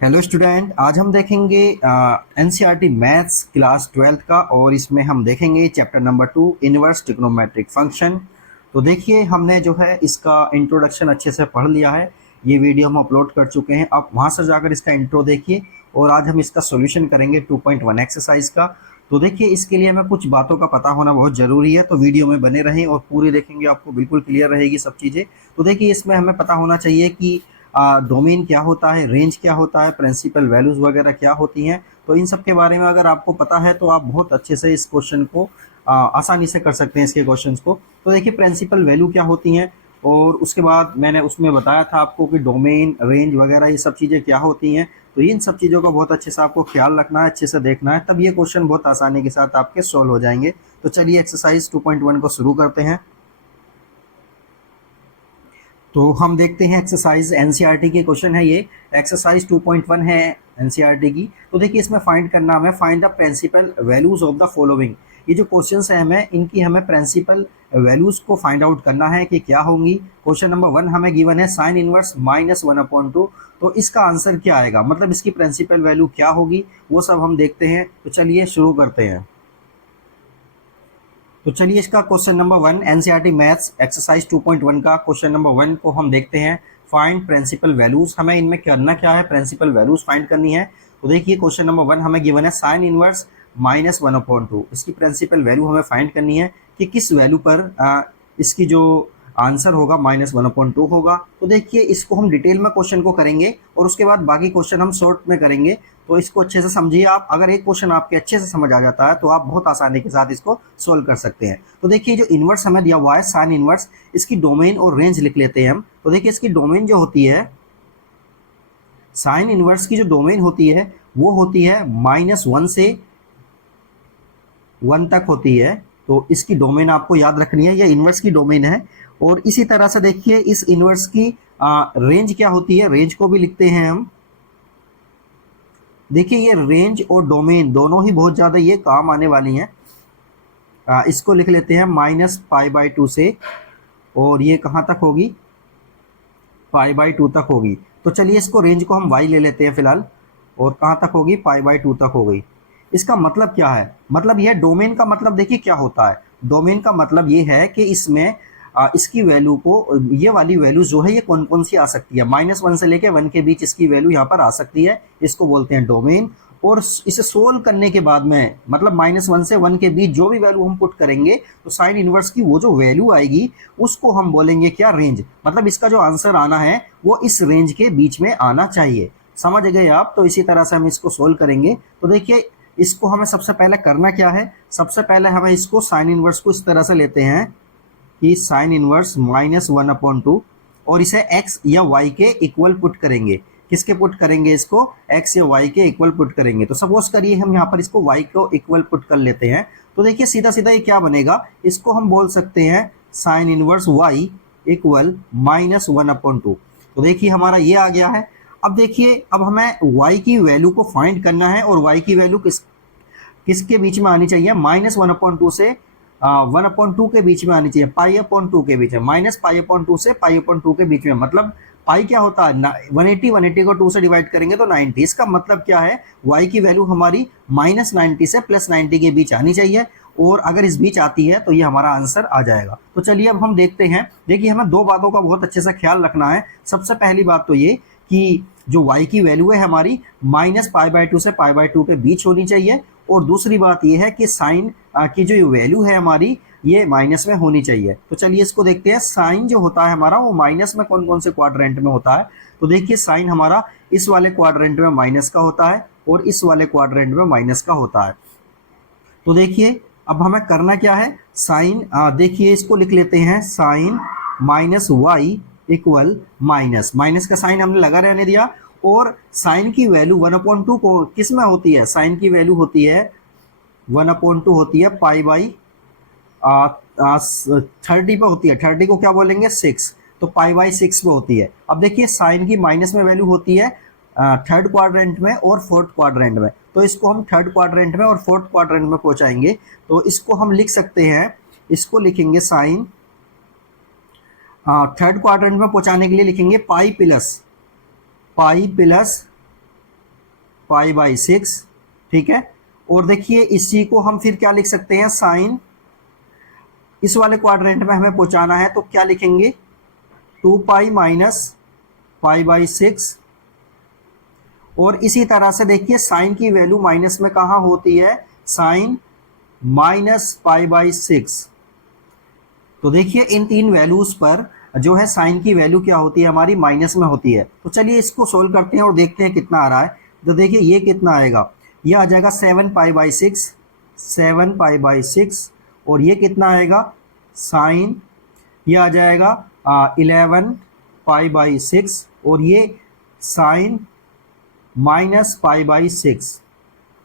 Hello student, आज हम देखेंगे एनसीईआरटी मैथ्स क्लास 12th का। और इसमें हम देखेंगे chapter number 2 inverse trigonometric function. तो देखिए, हमने जो है इसका इंट्रोडक्शन अच्छे से पढ़ लिया है। ये वीडियो हम अपलोड कर चुके हैं, आप वहाँ से जाकर इसका इंट्रो देखिए। और आज हम इसका सॉल्यूशन करेंगे 2.1 एक्सरसाइज का। तो देखिए, इसके लिए हमें कुछ बातों का पता होना बहुत ज़रूरी है, तो वीडियो में बने रहें और पूरी देखेंगे, आपको बिल्कुल क्लियर रहेगी सब चीज़ें। तो देखिए, इसमें हमें पता होना चाहिए कि डोमेन क्या होता है, रेंज क्या होता है, प्रिंसिपल वैल्यूज़ वगैरह क्या होती हैं। तो इन सब के बारे में अगर आपको पता है तो आप बहुत अच्छे से इस क्वेश्चन को आसानी से कर सकते हैं, इसके क्वेश्चंस को। तो देखिए, प्रिंसिपल वैल्यू क्या होती हैं, और उसके बाद मैंने उसमें बताया था आपको कि डोमेन, रेंज वगैरह ये सब चीज़ें क्या होती हैं। तो इन सब चीज़ों का बहुत अच्छे से आपको ख्याल रखना है, अच्छे से देखना है, तब ये क्वेश्चन बहुत आसानी के साथ आपके सॉल्व हो जाएंगे। तो चलिए एक्सरसाइज 2.1 को शुरू करते हैं। तो हम देखते हैं एक्सरसाइज एनसीईआरटी के क्वेश्चन है ये। एक्सरसाइज 2.1 है एनसीईआरटी की। तो देखिए, इसमें फाइंड करना हमें, find the principal values of the following. ये जो क्वेश्चंस है हमें इनकी हमें प्रिंसिपल वैल्यूज को फाइंड आउट करना है कि क्या होंगी। क्वेश्चन नंबर 1 हमें गिवन है साइन इनवर्स -1/2। तो इसका आंसर क्या आएगा, मतलब इसकी प्रिंसिपल वैल्यू क्या होगी, वो सब हम देखते हैं। तो चलिए शुरू करते हैं। तो चलिए, इसका question number 1 NCERT maths exercise 2.1 का क्वेश्चन नंबर 1 को हम देखते हैं। Find principal values. हमें इनमें करना क्या है, प्रिंसिपल वैल्यूज फाइंड करनी है। तो देखिए, क्वेश्चन नंबर 1 हमें गिवन है साइन इनवर्स -1/2। इसकी प्रिंसिपल वैल्यू हमें फाइंड करनी है कि किस वैल्यू पर इसकी जो आंसर होगा -1/2 होगा। तो देखिए, इसको हम डिटेल में क्वेश्चन को करेंगे और उसके बाद बाकी क्वेश्चन हम शॉर्ट में करेंगे। तो इसको अच्छे से समझिए आप। अगर एक क्वेश्चन आपके अच्छे से समझ आ जाता है तो आप बहुत आसानी के साथ इसको सोल्व कर सकते हैं। तो देखिए, जो इन्वर्स हमें दिया हुआ है साइन इन्वर्स, इसकी डोमेन और रेंज लिख लेते हैं हम। तो देखिए, इसकी डोमेन जो होती है, साइन इन्वर्स की जो डोमेन होती है वो होती है -1 से 1 तक होती है। तो इसकी डोमेन आपको याद रखनी है, यह इन्वर्स की डोमेन है। और इसी तरह से देखिए, इस इन्वर्स की रेंज क्या होती है, रेंज को भी लिखते हैं हम। देखिए, ये रेंज और डोमेन दोनों ही बहुत ज़्यादा ये काम आने वाली हैं। इसको लिख लेते हैं -π/2 से, और ये कहाँ तक होगी, π/2 तक होगी। तो चलिए, इसको रेंज को हम y ले लेते हैं फिलहाल, और कहाँ तक होगी, π/2 तक हो गई। इसका मतलब क्या है, मतलब यह डोमेन का मतलब देखिए क्या होता है। डोमेन का मतलब ये है कि इसमें इसकी वैल्यू को, ये वाली वैल्यू जो है ये कौन कौन सी आ सकती है, -1 से लेके 1 के बीच इसकी वैल्यू यहाँ पर आ सकती है। इसको बोलते हैं डोमेन। और इसे सोल्व करने के बाद में, मतलब -1 से 1 के बीच जो भी वैल्यू हम पुट करेंगे, तो साइन इनवर्स की वो जो वैल्यू आएगी उसको हम बोलेंगे क्या, रेंज। मतलब इसका जो आंसर आना है वो इस रेंज के बीच में आना चाहिए। समझ गए आप। तो इसी तरह से हम इसको सोल्व करेंगे। तो देखिए, इसको हमें सबसे पहले करना क्या है, सबसे पहले हमें इसको साइन इनवर्स को इस तरह से लेते हैं कि साइन इनवर्स -1/2, और इसे x या y के इक्वल पुट करेंगे। किसके पुट करेंगे, इसको x या y के इक्वल पुट करेंगे। तो सपोज करिए हम यहाँ पर इसको y को इक्वल पुट कर लेते हैं। तो देखिए, सीधा सीधा ये क्या बनेगा, इसको हम बोल सकते हैं साइन इनवर्स y इक्वल -1/2। तो देखिए, हमारा ये आ गया है। अब देखिए, अब हमें y की वैल्यू को फाइंड करना है, और y की वैल्यू किसके बीच में आनी चाहिए, -1/2 से 1/2 के बीच में आनी चाहिए, π/2 के बीच में, -π/2 से π/2 के बीच में। मतलब पाई क्या होता है, 180, 180 को 2 से डिवाइड करेंगे तो 90। इसका मतलब क्या है, y की वैल्यू हमारी -90 से +90 के बीच आनी चाहिए, और अगर इस बीच आती है तो ये हमारा आंसर आ जाएगा। तो चलिए, अब हम देखते हैं। देखिए, हमें दो बातों का बहुत अच्छे से ख्याल रखना है। सबसे पहली बात तो ये कि जो y की वैल्यू है हमारी -π/2 से π/2 के बीच होनी चाहिए, और दूसरी बात यह है कि साइन की जो वैल्यू है हमारी ये माइनस में होनी चाहिए। तो चलिए, इसको देखते हैं। साइन जो होता है हमारा वो माइनस में कौन कौन से क्वाड्रेंट में होता है। तो देखिए, साइन हमारा इस वाले क्वाड्रेंट में माइनस का होता है, और इस वाले क्वाड्रेंट में माइनस का होता है। तो देखिए, अब हमें करना क्या है, साइन, देखिए इसको लिख लेते हैं, sine -y equal minus, minus का साइन हमने लगा रहने दिया। और साइन की वैल्यू 1/2 को किस में होती है, साइन की वैल्यू होती है 1/2 होती है π/30 पे होती है। 30 को क्या बोलेंगे, 6। तो π/6 पे होती है। अब देखिए, साइन की माइनस में वैल्यू होती है थर्ड क्वाड्रेंट में और फोर्थ क्वाड्रेंट में। तो इसको हम थर्ड क्वाड्रेंट में और फोर्थ क्वाड्रेंट में पहुंचाएंगे। तो इसको हम लिख सकते हैं, इसको लिखेंगे साइन, थर्ड क्वाड्रेंट में पहुंचाने के लिए लिखेंगे पाई प्लस पाई बाई 6, ठीक है। और देखिए इसी को हम फिर क्या लिख सकते हैं, साइन, इस वाले क्वाड्रेंट में हमें पहुंचाना है तो क्या लिखेंगे, 2 पाई माइनस पाई बाई 6। और इसी तरह से देखिए साइन की वैल्यू माइनस में कहाँ होती है, साइन माइनस पाई बाई 6। तो देखिए इन तीन वैल्यूज पर जो है साइन की वैल्यू क्या होती है, हमारी माइनस में होती है। तो चलिए इसको सोल्व करते हैं और देखते हैं कितना आ रहा है। तो देखिए ये कितना आएगा, ये आ जाएगा 7 पाई बाई 6, 7 पाई बाई 6। और ये कितना आएगा, साइन, ये आ जाएगा 11 पाई बाई 6। और ये साइन माइनस पाई बाई 6।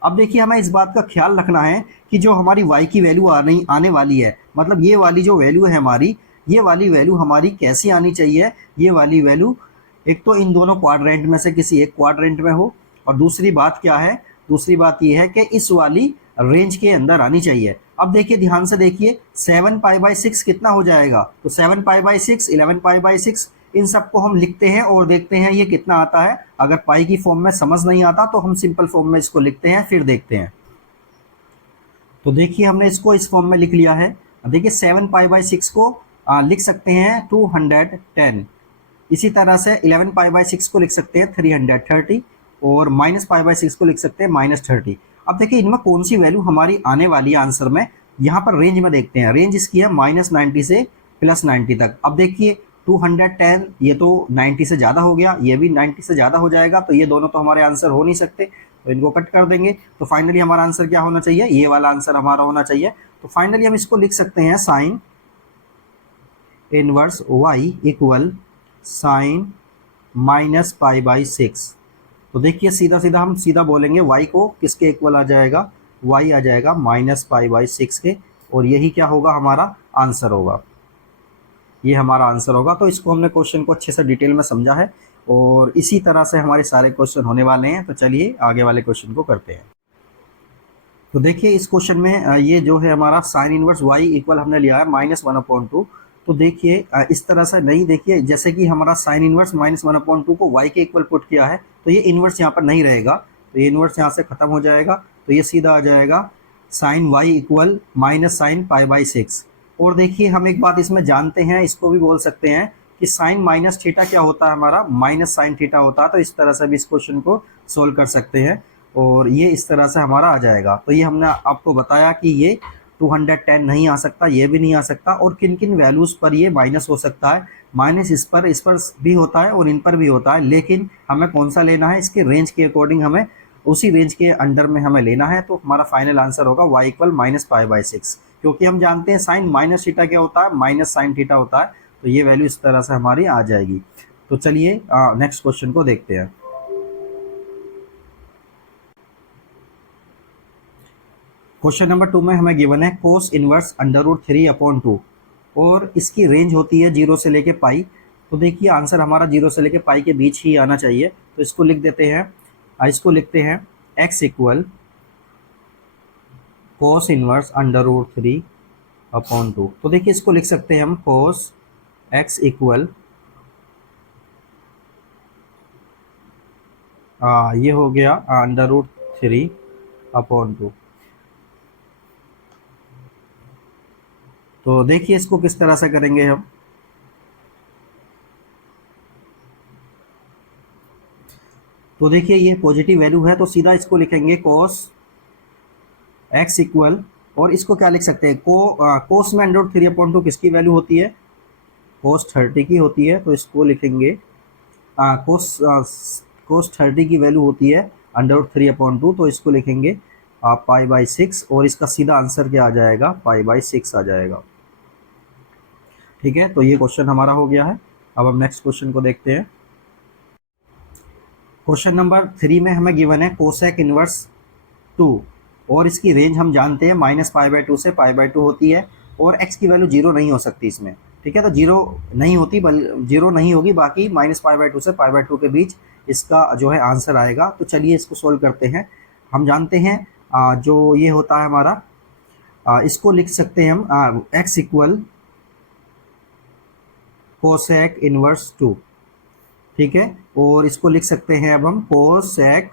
अब देखिए हमें इस बात का ख्याल रखना है कि जो हमारी y की वैल्यू आने वाली है, मतलब ये वाली जो वैल्यू है हमारी, ये वाली वैल्यू हमारी कैसी आनी चाहिए, ये वाली वैल्यू एक तो इन दोनों क्वाड्रेंट में से किसी एक क्वाड्रेंट में हो, और दूसरी बात क्या है, दूसरी बात ये है कि इस वाली रेंज के अंदर आनी चाहिए। अब देखिए ध्यान से देखिए 7 पाई बाई 6 कितना हो जाएगा, तो 7 पाई बाई 6, 11 पाई बाई 6, इन सबको हम लिखते हैं और देखते हैं ये कितना आता है। अगर पाई की फॉर्म में समझ नहीं आता तो हम सिंपल फॉर्म में इसको लिखते हैं, फिर देखते हैं। तो देखिए हमने इसको इस फॉर्म में लिख लिया है। देखिए 7 पाई बाई 6 को लिख सकते हैं 210। इसी तरह से 11 पाई बाई 6 को लिख सकते हैं 330, और माइनस पाई बाई 6 को लिख सकते हैं -30। अब देखिए इनमें कौन सी वैल्यू हमारी आने वाली है आंसर में, यहाँ पर रेंज में देखते हैं। रेंज इसकी है -90 से +90 तक। अब देखिए 210 ये तो 90 से ज़्यादा हो गया, ये भी 90 से ज़्यादा हो जाएगा, तो ये दोनों तो हमारे आंसर हो नहीं सकते, तो इनको कट कर देंगे। तो फाइनली हमारा आंसर क्या होना चाहिए, ये वाला आंसर हमारा होना चाहिए। तो फाइनली हम इसको लिख सकते हैं sine inverse y equal sine minus pi by 6। तो देखिए सीधा सीधा हम सीधा बोलेंगे y को किसके इक्वल आ जाएगा, y आ जाएगा माइनस पाई बाई 6 के, और यही क्या होगा, हमारा आंसर होगा, ये हमारा आंसर होगा। तो इसको हमने क्वेश्चन को अच्छे से डिटेल में समझा है, और इसी तरह से हमारे सारे क्वेश्चन होने वाले हैं। तो चलिए आगे वाले क्वेश्चन को करते हैं। तो देखिए इस क्वेश्चन में ये जो है हमारा साइन इनवर्स y इक्वल हमने लिया है -1/2। तो देखिए इस तरह से नहीं, देखिए जैसे कि हमारा साइन इनवर्स -1/2 को y के इक्वल पुट किया है, तो ये इनवर्स यहाँ पर नहीं रहेगा, तो ये इनवर्स यहाँ से खत्म हो जाएगा। तो ये सीधा आ जाएगा sine y equal minus sine pi by 6। और देखिए हम एक बात इसमें जानते हैं, इसको भी बोल सकते हैं कि साइन माइनस थीटा क्या होता है, हमारा माइनस साइन थीटा होता है। तो इस तरह से भी इस क्वेश्चन को सोल्व कर सकते हैं, और ये इस तरह से हमारा आ जाएगा। तो ये हमने आपको बताया कि ये 210 नहीं आ सकता, ये भी नहीं आ सकता, और किन किन वैल्यूज़ पर ये माइनस हो सकता है। माइनस इस पर भी होता है और इन पर भी होता है, लेकिन हमें कौन सा लेना है, इसके रेंज के अकॉर्डिंग हमें उसी रेंज के अंडर में हमें लेना है। तो हमारा फाइनल आंसर होगा y equal minus pi by 6, क्योंकि हम जानते हैं साइन माइनस थीटा क्या होता है, माइनस साइन थीटा होता है। तो ये वैल्यू इस तरह से हमारी आ जाएगी। तो चलिए नेक्स्ट क्वेश्चन को देखते हैं। क्वेश्चन नंबर 2 में हमें गिवन है कोस इनवर्स √3/2, और इसकी रेंज होती है 0 से लेके पाई। तो देखिए आंसर हमारा 0 से लेके पाई के बीच ही आना चाहिए। तो इसको लिख देते हैं, इसको लिखते हैं x इक्वल कोस इनवर्स √3/2। तो देखिए इसको लिख सकते हैं हम कोस x इक्वल ये हो गया √3/2। तो देखिए इसको किस तरह से करेंगे हम। तो देखिए ये पॉजिटिव वैल्यू है, तो सीधा इसको लिखेंगे कोस x इक्वल, और इसको क्या लिख सकते हैं, कोस में √3/2 किसकी वैल्यू होती है, कोस 30 की होती है। तो इसको लिखेंगे कोस 30 की वैल्यू होती है √3/2। तो इसको लिखेंगे पाई बाई 6, और इसका सीधा आंसर क्या आ जाएगा, पाई बाई 6 आ जाएगा। ठीक है, तो ये क्वेश्चन हमारा हो गया है। अब हम नेक्स्ट क्वेश्चन को देखते हैं। क्वेश्चन नंबर 3 में हमें गिवन है कोसेक इनवर्स 2, और इसकी रेंज हम जानते हैं -π/2 से π/2 होती है, और x की वैल्यू 0 नहीं हो सकती इसमें। ठीक है, तो 0 नहीं होती, 0 नहीं होगी, बाकी -π/2 से π/2 के बीच इसका जो है आंसर आएगा। तो चलिए इसको सोल्व करते हैं। हम जानते हैं जो ये होता है हमारा, इसको लिख सकते हैं हम x इक्वल कोसेक इनवर्स 2। ठीक है, और इसको लिख सकते हैं अब हम कोसेक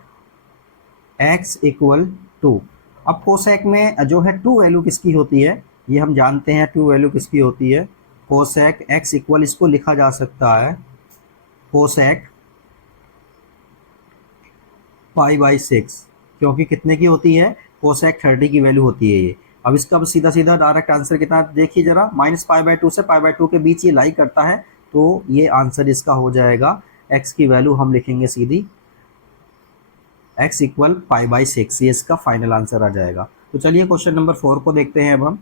x इक्वल टू। अब कोसेक में जो है टू वैल्यू किसकी होती है, ये हम जानते हैं टू वैल्यू किसकी होती है। कोसेक x इक्वल, इसको लिखा जा सकता है कोसेक पाई बाई 6, क्योंकि कितने की होती है, कोसेक 30 की वैल्यू होती है ये। अब इसका अब सीधा सीधा डायरेक्ट आंसर कितना, देखिए जरा, माइनस पाई बाई 2 से पाई बाई 2 के बीच ये लाई करता है, तो ये आंसर इसका हो जाएगा। x की वैल्यू हम लिखेंगे सीधी x इक्वल पाई बाई 6, ये इसका फाइनल आंसर आ जाएगा। तो चलिए क्वेश्चन नंबर 4 को देखते हैं अब हम।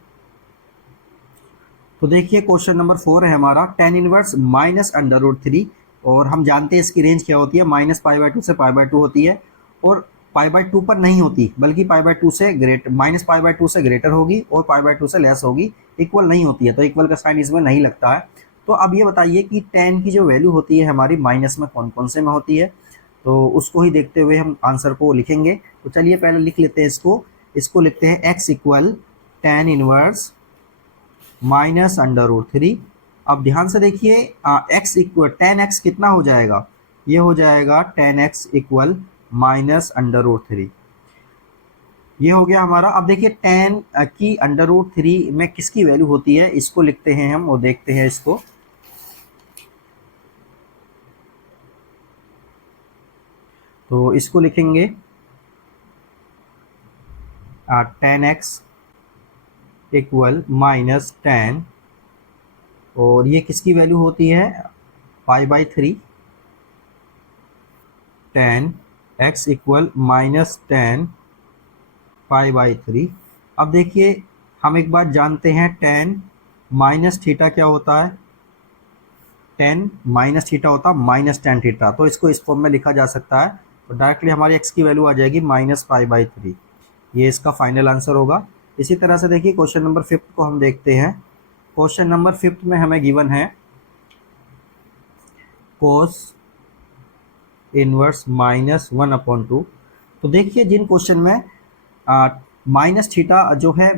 तो देखिए क्वेश्चन नंबर 4 है हमारा, tan inverse minus under root 3, और हम जानते हैं इसकी रेंज क्या होती है, माइनस पाई बाई 2 से पाई बाई 2 होती है, और पाई बाई 2 पर नहीं होती, बल्कि पाई बाई 2 से ग्रेटर, माइनस पाई बाई 2 से ग्रेटर होगी और पाई बाई 2 से लेस होगी, इक्वल नहीं होती है, तो इक्वल का साइन इसमें नहीं लगता है। तो अब ये बताइए कि tan की जो वैल्यू होती है हमारी माइनस में कौन कौन से में होती है, तो उसको ही देखते हुए हम आंसर को लिखेंगे। तो चलिए पहले लिख लेते हैं इसको लिखते हैं x equal tan inverse minus under root 3। अब ध्यान से देखिए, x इक्वल tan x कितना हो जाएगा, ये हो जाएगा tan x equal minus under root 3, ये हो गया हमारा। अब देखिए tan की अंडर रूट 3 में किसकी वैल्यू होती है, इसको लिखते हैं हम और देखते हैं इसको। तो इसको लिखेंगे tan x equal minus tan, और ये किसकी वैल्यू होती है, pi by 3, tan x equal minus tan pi by 3। अब देखिए हम एक बात जानते हैं, tan माइनस थीटा क्या होता है, tan माइनस थीटा होता है माइनस tan थीटा, तो इसको इस फॉर्म में लिखा जा सकता है। तो डायरेक्टली हमारी x की वैल्यू आ जाएगी माइनस पाई बाई 3, ये इसका फाइनल आंसर होगा। इसी तरह से देखिए क्वेश्चन नंबर 5 को हम देखते हैं। क्वेश्चन नंबर 5 में हमें गिवन है कोस इनवर्स माइनस 1/2। तो देखिए जिन क्वेश्चन में माइनस थीटा जो है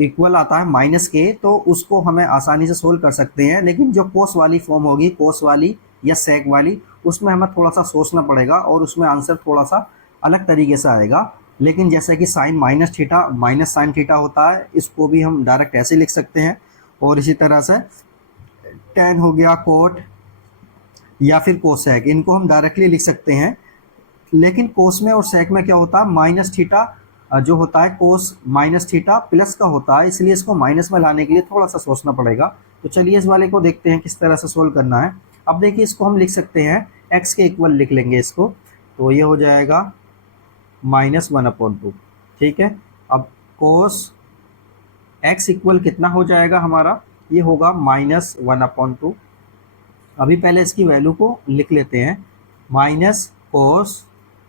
इक्वल आता है माइनस के, तो उसको हमें आसानी से सोल्व कर सकते हैं, लेकिन जो कोस वाली फॉर्म होगी, कोस वाली या सेक वाली, उसमें हमें थोड़ा सा सोचना पड़ेगा और उसमें आंसर थोड़ा सा अलग तरीके से आएगा। लेकिन जैसे कि sine minus theta minus sine theta होता है, इसको भी हम डायरेक्ट ऐसे लिख सकते हैं, और इसी तरह से टेन हो गया, कोट या फिर कोसेक, इनको हम डायरेक्टली लिख सकते हैं। लेकिन कोस में और सेक में क्या होता है, माइनस थीटा जो होता है, कोस माइनस थीटा प्लस का होता है, इसलिए इसको माइनस में लाने के लिए थोड़ा सा सोचना पड़ेगा। तो चलिए इस वाले को देखते हैं किस तरह से सोल्व करना है। अब देखिए इसको हम लिख सकते हैं x के इक्वल लिख लेंगे इसको, तो ये हो जाएगा -1/2, ठीक है। अब कोस x इक्वल कितना हो जाएगा हमारा, ये होगा -1/2। अभी पहले इसकी वैल्यू को लिख लेते हैं, माइनस कोस,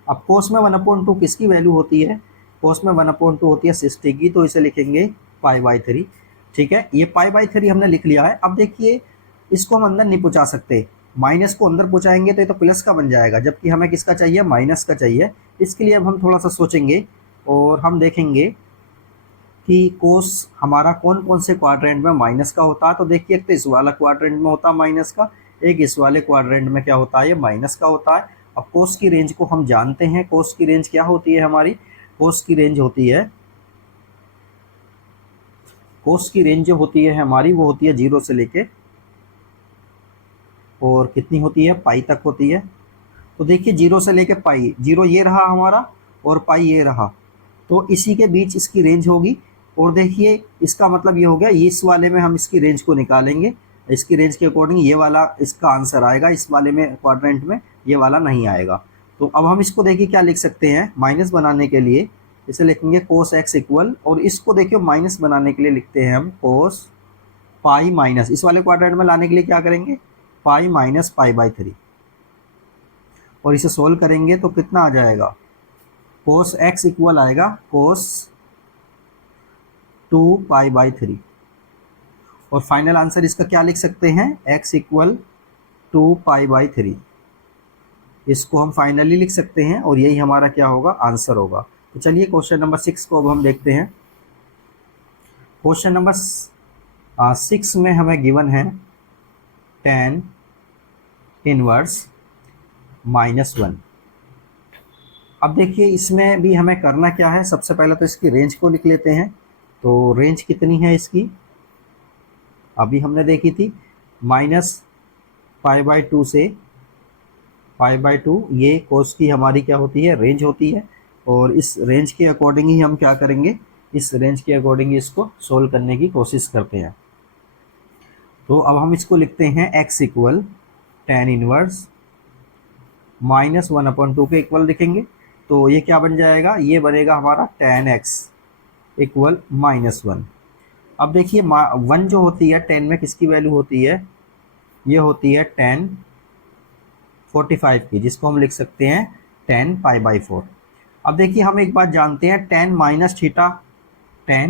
अब कोस में 1/2 किसकी वैल्यू होती है, कोस में 1/2 होती है 60 की, तो इसे लिखेंगे पाई बाई 3, ठीक है। ये पाई बाई 3 हमने लिख लिया है। अब देखिए इसको हम अंदर नहीं पहुंचा सकते, माइनस को अंदर पहुंचाएंगे तो ये तो प्लस का बन जाएगा, जबकि हमें किसका चाहिए, माइनस का चाहिए। इसके लिए अब हम थोड़ा सा सोचेंगे और हम देखेंगे कि कोस हमारा कौन कौन से क्वाड्रेंट में माइनस का होता है। तो देखिए एक तो इस वाला क्वाड्रेंट में होता है माइनस का, एक इस वाले क्वाड्रेंट में क्या होता है, ये माइनस का होता है। अब कोस की रेंज को हम जानते हैं, कोस की रेंज क्या होती है हमारी, कोस की रेंज होती है, कोस की रेंज जो होती है हमारी वो होती है 0 से लेके और कितनी होती है, पाई तक होती है। तो देखिए 0 से लेके पाई, 0 ये रहा हमारा और पाई ये रहा, तो इसी के बीच इसकी रेंज होगी। और देखिए इसका मतलब ये हो गया, इस वाले में हम इसकी रेंज को निकालेंगे, इसकी रेंज के अकॉर्डिंग ये वाला इसका आंसर आएगा, इस वाले में क्वाड्रेंट में ये वाला नहीं आएगा। तो अब हम इसको देखिए क्या लिख सकते हैं, माइनस बनाने के लिए इसे लिखेंगे कोस एक्स इक्वल, और इसको देखिए माइनस बनाने के लिए लिखते हैं हम कोस पाई माइनस, इस वाले क्वाड्रेंट में लाने के लिए क्या करेंगे, पाई माइनस पाई बाई 3, और इसे सोल्व करेंगे तो कितना आ जाएगा, कोस एक्स इक्वल आएगा कोस 2 पाई बाई 3, और फाइनल आंसर इसका क्या लिख सकते हैं, x इक्वल 2 पाई बाई 3, इसको हम फाइनली लिख सकते हैं और यही हमारा क्या होगा, आंसर होगा। तो चलिए क्वेश्चन नंबर 6 को अब हम देखते हैं। क्वेश्चन नंबर 6 में हमें गिवन है tan इनवर्स -1। अब देखिए इसमें भी हमें करना क्या है, सबसे पहले तो इसकी रेंज को लिख लेते हैं। तो रेंज कितनी है इसकी, अभी हमने देखी थी -π/2 से π/2, ये कोस की हमारी क्या होती है, रेंज होती है। और इस रेंज के अकॉर्डिंग ही हम क्या करेंगे, इस रेंज के अकॉर्डिंग इसको सोल्व करने की कोशिश करते हैं। तो अब हम इसको लिखते हैं x इक्वल tan इनवर्स -1/2 के इक्वल लिखेंगे। तो ये क्या बन जाएगा, ये बनेगा हमारा tan x इक्वल -1। अब देखिए 1 जो होती है 10 में किसकी वैल्यू होती है, ये होती है tan 45 की, जिसको हम लिख सकते हैं tan π/4। अब देखिए हम एक बात जानते हैं, tan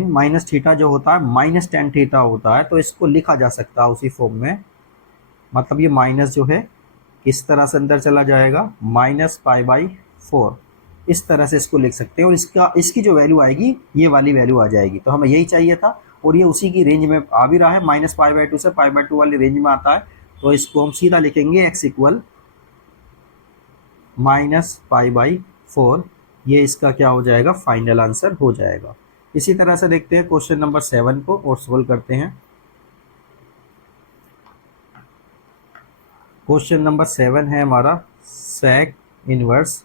माइनस थीटा जो होता है -tan थीटा होता है, तो इसको लिखा जा सकता है उसी फॉर्म में। मतलब ये माइनस जो है किस तरह से अंदर चला जाएगा, -π/4, इस तरह से इसको लिख सकते हैं। और इसकी जो वैल्यू आएगी ये वाली वैल्यू आ जाएगी। तो हमें यही चाहिए था और ये उसी की रेंज में आ भी रहा है, -π/2 से π/2 वाली रेंज में आता है। तो इसको हम सीधा लिखेंगे x इक्वल -π/4, ये इसका क्या हो जाएगा, फाइनल आंसर हो जाएगा। इसी तरह से देखते हैं क्वेश्चन नंबर 7 को और सोल्व करते हैं। क्वेश्चन नंबर 7 है हमारा sec इनवर्स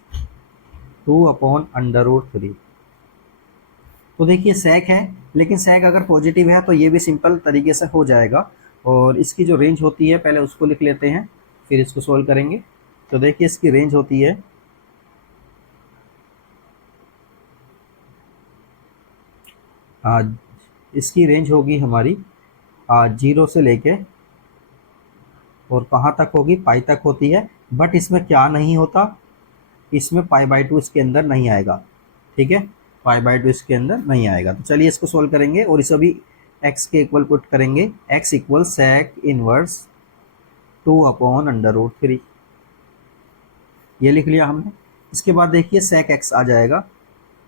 2/√3। तो देखिए sec है, लेकिन sec अगर पॉजिटिव है तो ये भी सिंपल तरीके से हो जाएगा। और इसकी जो रेंज होती है पहले उसको लिख लेते हैं, फिर इसको सोल्व करेंगे। तो देखिए इसकी रेंज होती है इसकी रेंज होगी हमारी 0 से लेके और कहाँ तक होगी, पाई तक होती है। बट इसमें क्या नहीं होता, इसमें π/2 इसके अंदर नहीं आएगा, ठीक है, π/2 इसके अंदर नहीं आएगा। तो चलिए इसको सोल्व करेंगे और इसे भी x के इक्वल पुट करेंगे। x इक्वल sec इनवर्स 2/√3, ये लिख लिया हमने। इसके बाद देखिए sec x आ जाएगा,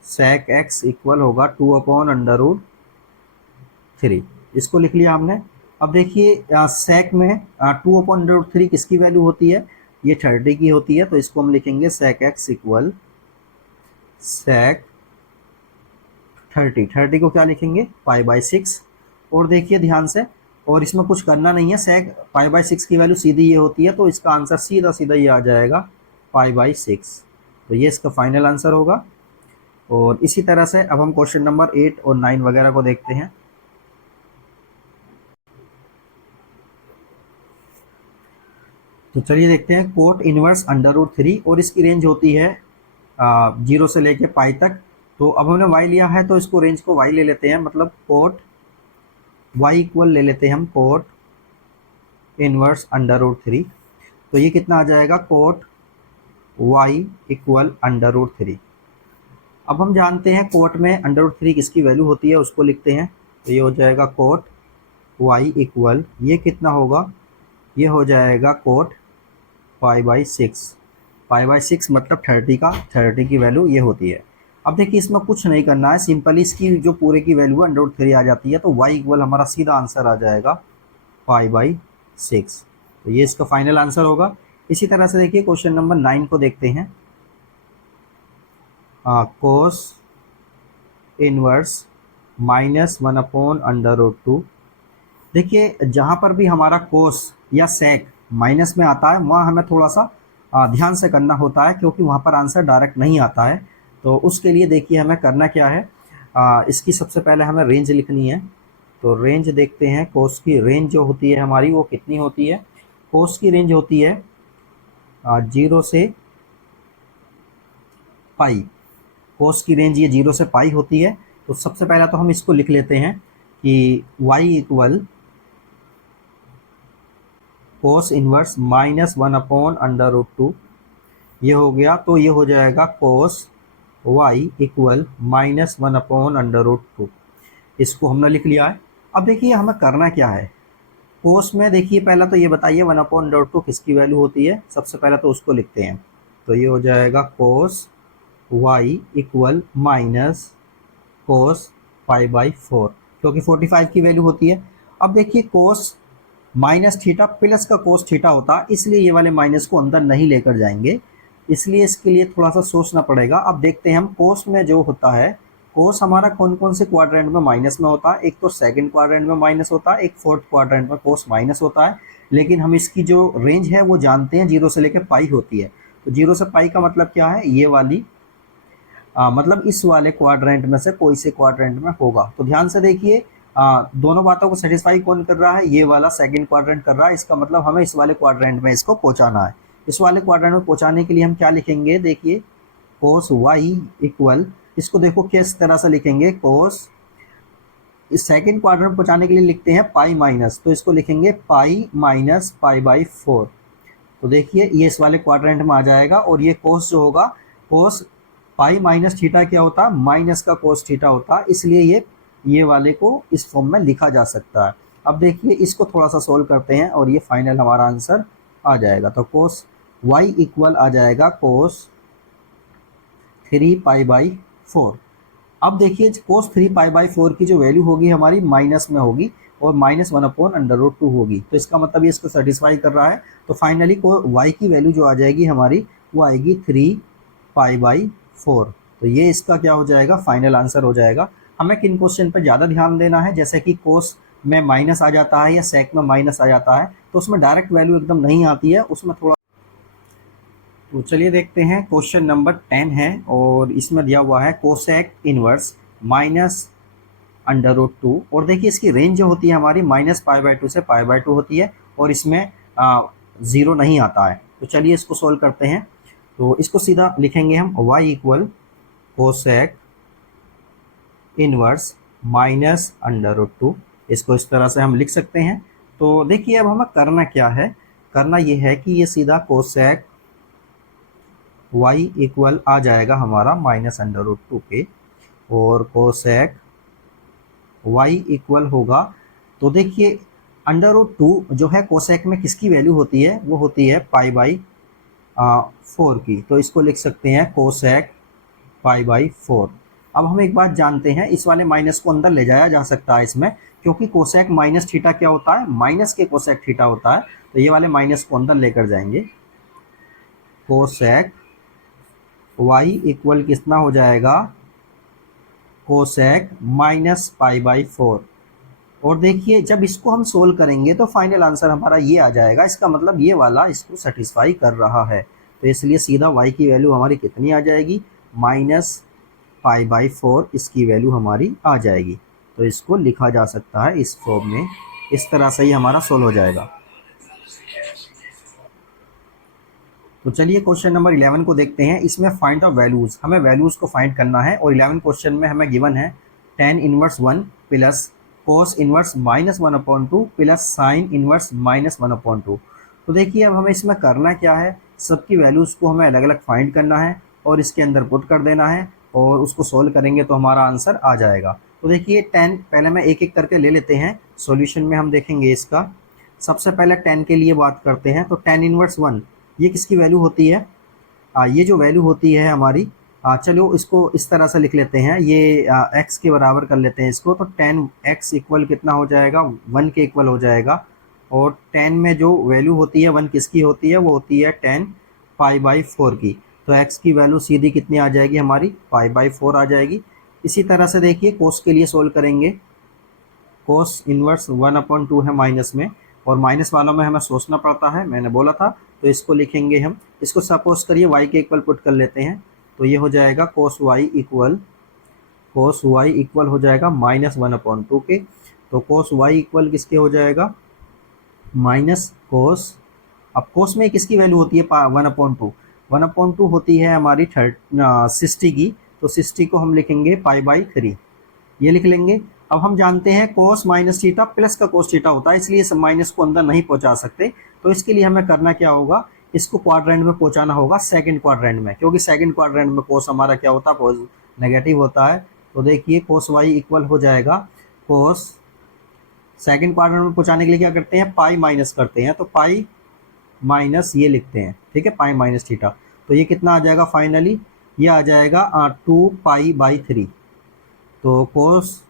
sec x इक्वल होगा 2/√3, इसको लिख लिया हमने। अब देखिए sec में 2/√3 किसकी वैल्यू होती है, ये 30 की होती है। तो इसको हम लिखेंगे sec x इक्वल sec 30 को क्या लिखेंगे, π/6। और देखिए ध्यान से, और इसमें कुछ करना नहीं है, sec π/6 की वैल्यू सीधी ये होती है, तो इसका आंसर सीधा सीधा ये आ जाएगा π/6। तो ये इसका फाइनल आंसर होगा। और इसी तरह से अब हम क्वेश्चन नंबर 8 और 9 वगैरह को देखते हैं। तो चलिए देखते हैं कोट इनवर्स √3 और इसकी रेंज होती है 0 से लेके पाई तक। तो अब हमने y लिया है तो इसको रेंज को y ले लेते हैं, मतलब कोट y इक्वल ले लेते हैं हम कोट इनवर्स √3। तो ये कितना आ जाएगा, कोट y इक्वल √3। अब हम जानते हैं कोट में √3 किसकी वैल्यू होती है, उसको लिखते हैं। तो ये हो जाएगा कोट y इक्वल, ये कितना होगा, ये हो जाएगा कोट π/6 मतलब 30 की वैल्यू ये होती है। अब देखिए इसमें कुछ नहीं करना है, सिंपली इसकी जो पूरे की वैल्यू √3 आ जाती है। तो y इक्वल हमारा सीधा आंसर आ जाएगा π/6। तो ये इसका फाइनल आंसर होगा। इसी तरह से देखिए क्वेश्चन नंबर 9 को देखते हैं। Cos inverse -1/√2। देखिए जहाँ पर भी हमारा कोस या सेक माइनस में आता है वहाँ हमें थोड़ा सा ध्यान से करना होता है, क्योंकि वहाँ पर आंसर डायरेक्ट नहीं आता है। तो उसके लिए देखिए हमें करना क्या है, इसकी सबसे पहले हमें रेंज लिखनी है। तो रेंज देखते हैं, कोस की रेंज जो होती है हमारी वो कितनी होती है, कोस की रेंज होती है 0 से पाई। कोस की रेंज ये 0 से पाई होती है। तो सबसे पहला तो हम इसको लिख लेते हैं कि y इक्वल कोस इनवर्स -1/√2, ये हो गया। तो ये हो जाएगा कोस y इक्वल -1/√2, इसको हमने लिख लिया है। अब देखिए हमें करना क्या है, कोस में देखिए पहला तो ये बताइए 1/√2 किसकी वैल्यू होती है, सबसे पहला तो उसको लिखते हैं। तो ये हो जाएगा कोस y इक्वल माइनस कोस π/4, क्योंकि 45 की वैल्यू होती है। अब देखिए कोस माइनस थीटा प्लस का कोस थीटा होता है, इसलिए ये वाले माइनस को अंदर नहीं लेकर जाएंगे। इसलिए इसके लिए थोड़ा सा सोचना पड़ेगा। अब देखते हैं हम कोस में जो होता है, कोस हमारा कौन कौन से क्वाड्रेंट में माइनस में होता है। एक तो सेकंड क्वाड्रेंट में माइनस होता है, एक फोर्थ क्वाड्रेंट में कोस माइनस होता है। लेकिन हम इसकी जो रेंज है वो जानते हैं, 0 से लेकर पाई होती है। तो 0 से पाई का मतलब क्या है, ये वाली मतलब इस वाले क्वाड्रेंट में से कोई से क्वाड्रेंट में होगा। तो ध्यान से देखिए, दोनों बातों को सेटिस्फाई कौन कर रहा है, ये वाला सेकंड क्वाड्रेंट कर रहा है। इसका मतलब हमें इस वाले क्वाड्रेंट में इसको पहुंचाना है। इस वाले क्वाड्रेंट में पहुंचाने के लिए हम क्या लिखेंगे, देखिए कोस वाई इक्वल, इसको देखो किस तरह से लिखेंगे, कोस इस सेकंड क्वाड्रेंट में पहुंचाने के लिए लिखते हैं पाई माइनस, तो इसको लिखेंगे पाई माइनस पाई बाई 4। तो देखिए ये इस वाले क्वाड्रेंट में आ जाएगा। और ये कोस जो होगा, कोस पाई माइनस थीटा क्या होता है, माइनस का कोस थीटा होता है, इसलिए ये वाले को इस फॉर्म में लिखा जा सकता है। अब देखिए इसको थोड़ा सा सोल्व करते हैं और ये फाइनल हमारा आंसर आ जाएगा। तो कोस वाई इक्वल आ जाएगा कोस 3 पाई बाई 4। अब देखिए कोस 3 पाई बाई 4 की जो वैल्यू होगी हमारी माइनस में होगी और -1/√2 होगी। तो इसका मतलब ये इसको सेटिस्फाई कर रहा है। तो फाइनली को वाई की वैल्यू जो आ जाएगी हमारी, वो आएगी 3 पाई बाई 4। तो ये इसका क्या हो जाएगा, फाइनल आंसर हो जाएगा। हमें किन क्वेश्चन पर ज़्यादा ध्यान देना है, जैसे कि कोस में माइनस आ जाता है या सेक में माइनस आ जाता है, तो उसमें डायरेक्ट वैल्यू एकदम नहीं आती है, उसमें थोड़ा। तो चलिए देखते हैं, क्वेश्चन नंबर 10 है और इसमें दिया हुआ है कोसेक इनवर्स -√2। और देखिए इसकी रेंज जो होती है हमारी -π/2 से π/2 होती है और इसमें 0 नहीं आता है। तो चलिए इसको सोल्व करते हैं। तो इसको सीधा लिखेंगे हम y इक्वल कोसेक इनवर्स -√2। इसको इस तरह से हम लिख सकते हैं। तो देखिए अब हमें करना क्या है, करना ये है कि ये सीधा कोसेक y इक्वल आ जाएगा हमारा -√2 पे, और कोसेक y इक्वल होगा, तो देखिए √2 जो है कोसेक में किसकी वैल्यू होती है, वो होती है π/4 की। तो इसको लिख सकते हैं कोसेक π/4। अब हम एक बात जानते हैं, इस वाले माइनस को अंदर ले जाया जा सकता है इसमें, क्योंकि कोसेक माइनस थीटा क्या होता है, माइनस के कोसेक थीटा होता है। तो ये वाले माइनस को अंदर लेकर जाएंगे। कोसेक y इक्वल कितना हो जाएगा, कोसेक -π/4। और देखिए जब इसको हम सोल्व करेंगे तो फाइनल आंसर हमारा ये आ जाएगा। इसका मतलब ये वाला इसको सेटिस्फाई कर रहा है। तो इसलिए सीधा y की वैल्यू हमारी कितनी आ जाएगी, -π/4 इसकी वैल्यू हमारी आ जाएगी। तो इसको लिखा जा सकता है इस फॉर्म में, इस तरह से ही हमारा सोल्व हो जाएगा। तो चलिए क्वेश्चन नंबर 11 को देखते हैं। इसमें फाइंड द वैल्यूज़, हमें वैल्यूज़ को फाइंड करना है। और 11 क्वेश्चन में हमें गिवन है tan inverse 1 plus cos inverse -1/2 plus sine inverse -1/2। तो देखिए अब हमें इसमें करना क्या है, सबकी वैल्यूज़ को हमें अलग अलग फाइंड करना है और इसके अंदर पुट कर देना है और उसको सोल्व करेंगे तो हमारा आंसर आ जाएगा। तो देखिए tan, पहले मैं एक एक करके ले लेते हैं, सॉल्यूशन में हम देखेंगे इसका। सबसे पहले tan के लिए बात करते हैं। तो tan इनवर्स 1 ये किसकी वैल्यू होती है, ये जो वैल्यू होती है हमारी, चलो इसको इस तरह से लिख लेते हैं, ये x के बराबर कर लेते हैं इसको। तो tan x इक्वल कितना हो जाएगा, 1 के इक्वल हो जाएगा। और tan में जो वैल्यू होती है 1 किसकी होती है, वो होती है tan π/4 की। तो x की वैल्यू सीधी कितनी आ जाएगी हमारी, π/4 आ जाएगी। इसी तरह से देखिए कोस के लिए सोल्व करेंगे। कोस इनवर्स 1/2 है माइनस में, और माइनस वालों में हमें सोचना पड़ता है, मैंने बोला था। तो इसको लिखेंगे हम, इसको सपोज करिए y के इक्वल पुट कर लेते हैं। तो ये हो जाएगा कोस y इक्वल हो जाएगा -1/2 के। तो कोस y इक्वल किसके हो जाएगा, माइनस कोस, अब कोस में किसकी वैल्यू होती है 1/2 होती है हमारी 60 की। तो 60 को हम लिखेंगे π/3, ये लिख लेंगे। अब हम जानते हैं कोस माइनस थीटा प्लस का कोस थीटा होता है, इसलिए इस माइनस को अंदर नहीं पहुंचा सकते। तो इसके लिए हमें करना क्या होगा, इसको क्वाड्रेंट में पहुंचाना होगा, सेकंड क्वाड्रेंट में, क्योंकि सेकंड क्वाड्रेंट में कोस हमारा क्या होता है, नेगेटिव होता है। तो देखिए कोस y इक्वल हो जाएगा, कोस सेकंड क्वाड्रेंट में पहुंचाने के लिए क्या करते हैं, पाई माइनस करते हैं। तो पाई माइनस ये लिखते हैं, ठीक है, पाई माइनस थीटा। तो ये कितना आ जाएगा फाइनली, ये आ जाएगा 2π/3। तो कोस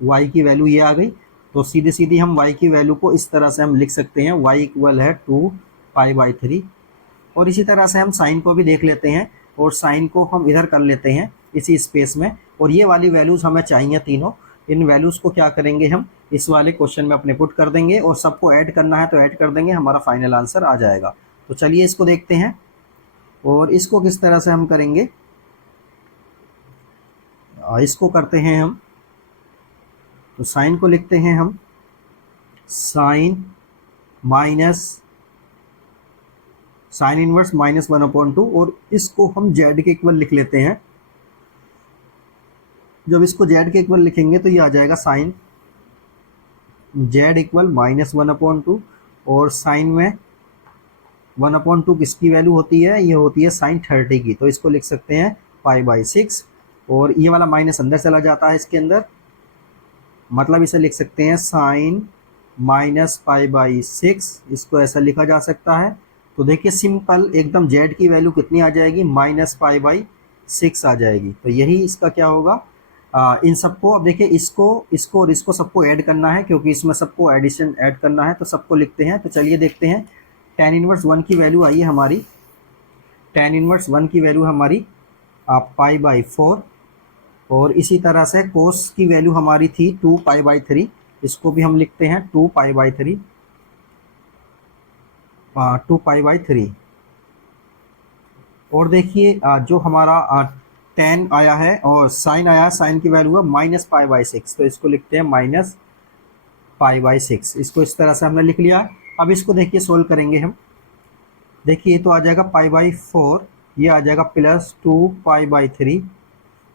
y की वैल्यू ये आ गई। तो सीधी हम y की वैल्यू को इस तरह से हम लिख सकते हैं, y इक्वल है 2π/3। और इसी तरह से हम साइन को भी देख लेते हैं, और साइन को हम इधर कर लेते हैं इसी स्पेस में, और ये वाली वैल्यूज़ हमें चाहिए तीनों। इन वैल्यूज़ को क्या करेंगे, हम इस वाले क्वेश्चन में अपने पुट कर देंगे, और सबको ऐड करना है तो ऐड कर देंगे, हमारा फाइनल आंसर आ जाएगा। तो चलिए इसको देखते हैं, और इसको किस तरह से हम करेंगे, इसको करते हैं हम। तो साइन को लिखते हैं हम साइन माइनस साइन इनवर्स -1/2, और इसको हम जेड के इक्वल लिख लेते हैं। जब इसको जेड के इक्वल लिखेंगे तो ये आ जाएगा साइन जेड इक्वल -1/2, और साइन में 1/2 किसकी वैल्यू होती है, ये होती है साइन 30 की, तो इसको लिख सकते हैं π/6, और ये वाला माइनस अंदर चला जाता है इसके अंदर, मतलब इसे लिख सकते हैं साइन -π/6, इसको ऐसा लिखा जा सकता है। तो देखिए सिंपल एकदम जेड की वैल्यू कितनी आ जाएगी, -π/6 आ जाएगी। तो यही इसका क्या होगा, इन सबको अब देखिए इसको इसको और इसको सबको ऐड करना है, क्योंकि इसमें सबको एडिशन ऐड करना है, तो सबको लिखते हैं। तो चलिए देखते हैं, tan 1 की वैल्यू आई है हमारी, tan 1 की वैल्यू हमारी π/4, और इसी तरह से कोस की वैल्यू हमारी थी 2π/3, इसको भी हम लिखते हैं 2π/3, 2π/3। और देखिए जो हमारा tan आया है और साइन आया है, साइन की वैल्यू है -π/6, तो इसको लिखते हैं -π/6, इसको इस तरह से हमने लिख लिया। अब इसको देखिए सोल्व करेंगे हम, देखिए ये तो आ जाएगा π/4, ये आ जाएगा +2π/3,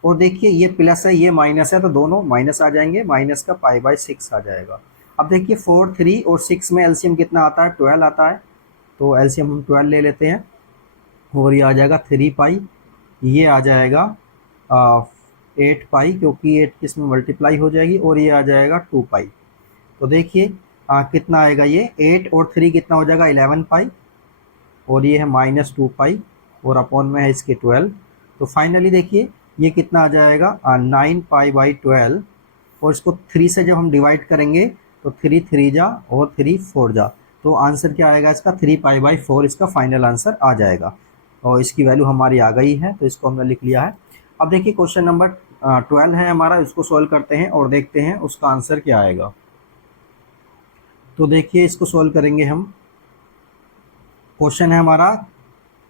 और देखिए ये प्लस है ये माइनस है, तो दोनों माइनस आ जाएंगे, माइनस का π/6 आ जाएगा। अब देखिए 4, 3 और 6 में एलसीएम कितना आता है, 12 आता है, तो एलसीएम हम 12 ले लेते हैं, और ये आ जाएगा 3π, ये आ जाएगा 8π, क्योंकि 8 किस में मल्टीप्लाई हो जाएगी, और ये आ जाएगा 2π। तो देखिए कितना आएगा, ये 8 और 3 कितना हो जाएगा 11π, और ये है -2π, और अपॉन में है इसके 12। तो फाइनली देखिए ये कितना आ जाएगा 9π/12, और इसको 3 से जब हम डिवाइड करेंगे तो 3 3 जा और 3 4 जा, तो आंसर क्या आएगा इसका 3π/4, इसका फाइनल आंसर आ जाएगा। और इसकी वैल्यू हमारी आ गई है, तो इसको हमने लिख लिया है। अब देखिए क्वेश्चन नंबर 12 है हमारा, इसको सॉल्व करते हैं और देखते हैं उसका आंसर क्या आएगा। तो देखिए इसको सॉल्व करेंगे हम, क्वेश्चन है हमारा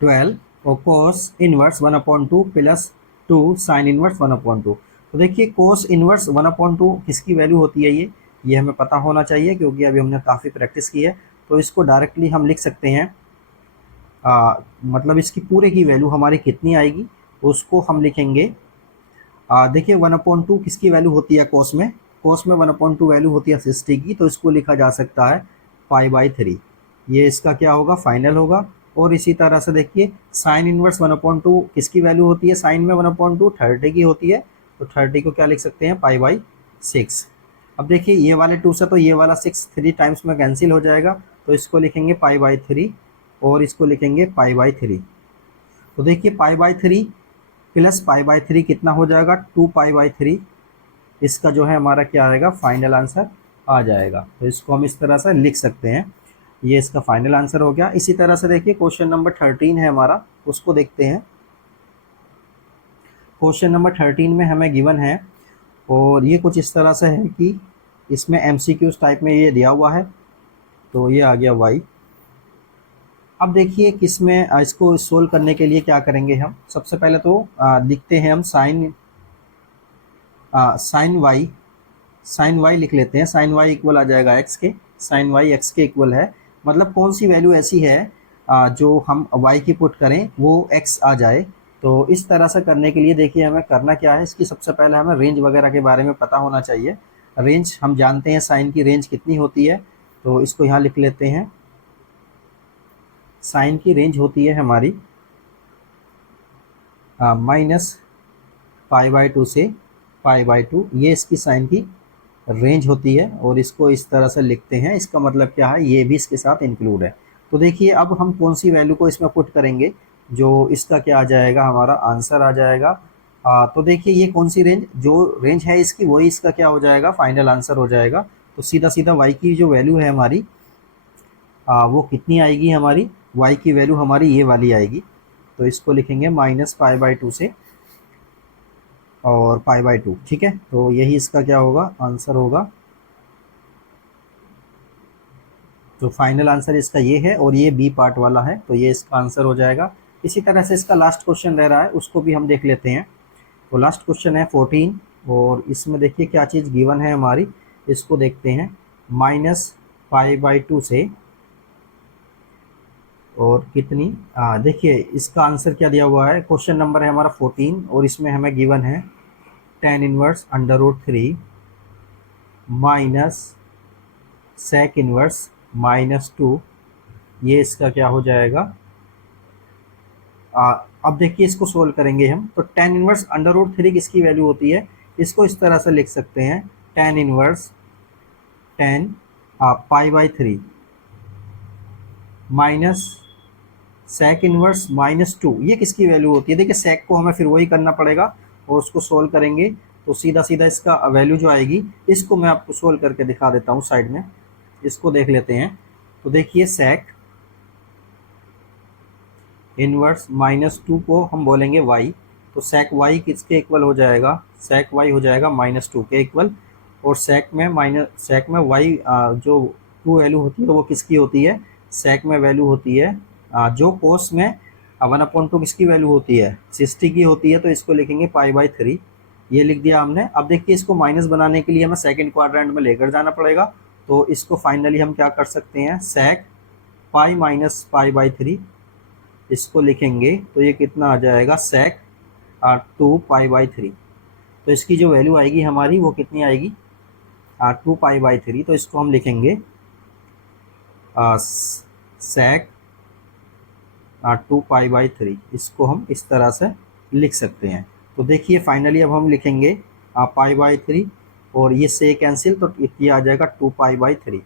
12, और cos inverse 1/2 plus 2 sine inverse 1/2। तो देखिए कोस इनवर्स 1/2 किसकी वैल्यू होती है, ये हमें पता होना चाहिए, क्योंकि अभी हमने काफ़ी प्रैक्टिस की है। तो इसको डायरेक्टली हम लिख सकते हैं, मतलब इसकी पूरे की वैल्यू हमारी कितनी आएगी उसको हम लिखेंगे। देखिए 1/2 किसकी वैल्यू होती है कोस में, कोस में 1/2 वैल्यू होती है 60 की, तो इसको लिखा जा सकता है π/3, ये इसका क्या होगा फाइनल होगा। और इसी तरह से देखिए साइन इनवर्स 1/2 किसकी वैल्यू होती है, साइन में 1/2 30 की होती है, तो 30 को क्या लिख सकते हैं π/6। अब देखिए ये वाले 2 से तो ये वाला 6 3 टाइम्स में कैंसिल हो जाएगा, तो इसको लिखेंगे π/3, और इसको लिखेंगे π/3। तो देखिए π/3 प्लस π/3 कितना हो जाएगा 2π/3, इसका जो है हमारा क्या आएगा फाइनल आंसर आ जाएगा। तो इसको हम इस तरह से लिख सकते हैं, ये इसका फाइनल आंसर हो गया। इसी तरह से देखिए क्वेश्चन नंबर 13 है हमारा, उसको देखते हैं। क्वेश्चन नंबर 13 में हमें गिवन है, और ये कुछ इस तरह से है कि इसमें MCQs टाइप में ये दिया हुआ है, तो ये आ गया y। अब देखिए किसमें इसको सोल्व करने के लिए क्या करेंगे हम, सबसे पहले तो लिखते हैं हम साइन y लिख लेते हैं। साइन y इक्वल आ जाएगा x के, साइन y x के इक्वल है, मतलब कौन सी वैल्यू ऐसी है जो हम y की पुट करें वो x आ जाए। तो इस तरह से करने के लिए देखिए हमें करना क्या है, इसकी सबसे पहले हमें रेंज वगैरह के बारे में पता होना चाहिए। रेंज हम जानते हैं साइन की रेंज कितनी होती है, तो इसको यहाँ लिख लेते हैं। साइन की रेंज होती है हमारी -π/2 से π/2, ये इसकी साइन की रेंज होती है, और इसको इस तरह से लिखते हैं। इसका मतलब क्या है, ये भी इसके साथ इंक्लूड है। तो देखिए अब हम कौन सी वैल्यू को इसमें पुट करेंगे जो इसका क्या आ जाएगा, हमारा आंसर आ जाएगा। तो देखिए ये कौन सी रेंज, जो रेंज है इसकी वही इसका क्या हो जाएगा फाइनल आंसर हो जाएगा। तो सीधा सीधा y की जो वैल्यू है हमारी वो कितनी आएगी हमारी y की वैल्यू हमारी ये वाली आएगी। तो इसको लिखेंगे -π/2 से और π/2, ठीक है। तो यही इसका क्या होगा, आंसर होगा। तो फाइनल आंसर इसका ये है और ये बी पार्ट वाला है, तो ये इसका आंसर हो जाएगा। इसी तरह से इसका लास्ट क्वेश्चन रह रहा है, उसको भी हम देख लेते हैं। तो लास्ट क्वेश्चन है 14 और इसमें देखिए क्या चीज़ गिवन है हमारी, इसको देखते हैं। -π/2 से और कितनी, देखिए इसका आंसर क्या दिया हुआ है, क्वेश्चन नंबर है हमारा 14 और इसमें हमें गिवन है tan−1√3 माइनस sec−1 -2, ये इसका क्या हो जाएगा। अब देखिए इसको सोल्व करेंगे हम। तो tan−1√3 किसकी वैल्यू होती है, इसको इस तरह से लिख सकते हैं, tan π/3 माइनस sec−1 -2, ये किसकी वैल्यू होती है। देखिए सेक को हमें फिर वही करना पड़ेगा और उसको सोल्व करेंगे तो सीधा सीधा इसका वैल्यू जो आएगी, इसको मैं आपको सोल्व करके दिखा देता हूँ साइड में। इसको देख लेते हैं। तो देखिए sec इनवर्स -2 को हम बोलेंगे y, तो sec y किसके इक्वल हो जाएगा, sec y हो जाएगा -2 के इक्वल। और sec में y जो 2 वैल्यू होती है वो किसकी होती है, sec में वैल्यू होती है जो cos में 1/2 किसकी वैल्यू होती है, 60 की होती है। तो इसको लिखेंगे π/3, ये लिख दिया हमने। अब देखिए इसको माइनस बनाने के लिए हमें सेकंड क्वाड्रेंट में लेकर जाना पड़ेगा। तो इसको फाइनली हम क्या कर सकते हैं, sec π-π/3 इसको लिखेंगे तो ये कितना आ जाएगा, sec 2π/3। तो इसकी जो वैल्यू आएगी हमारी वो कितनी आएगी, 2π/3। तो इसको हम लिखेंगे sec 2π/3, इसको हम इस तरह से लिख सकते हैं। तो देखिए फाइनली अब हम लिखेंगे π/3 और ये से कैंसिल, तो ये आ जाएगा 2π/3।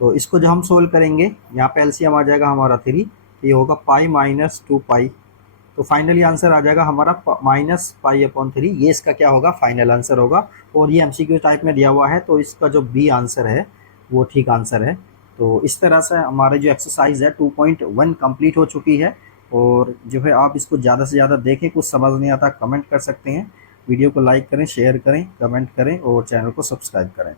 तो इसको जब हम सोल्व करेंगे, यहाँ पे एलसीएम आ जाएगा हमारा 3, ये होगा π-2π। तो फाइनली आंसर आ जाएगा हमारा -π/3, ये इसका क्या होगा, फाइनल आंसर होगा। और ये एमसीक्यू टाइप में दिया हुआ है, तो इसका जो बी आंसर है वो ठीक आंसर है। तो इस तरह से हमारे जो एक्सरसाइज है 2.1 कंप्लीट हो चुकी है। और जो है आप इसको ज़्यादा से ज़्यादा देखें, कुछ समझ नहीं आता कमेंट कर सकते हैं। वीडियो को लाइक करें, शेयर करें, कमेंट करें और चैनल को सब्सक्राइब करें।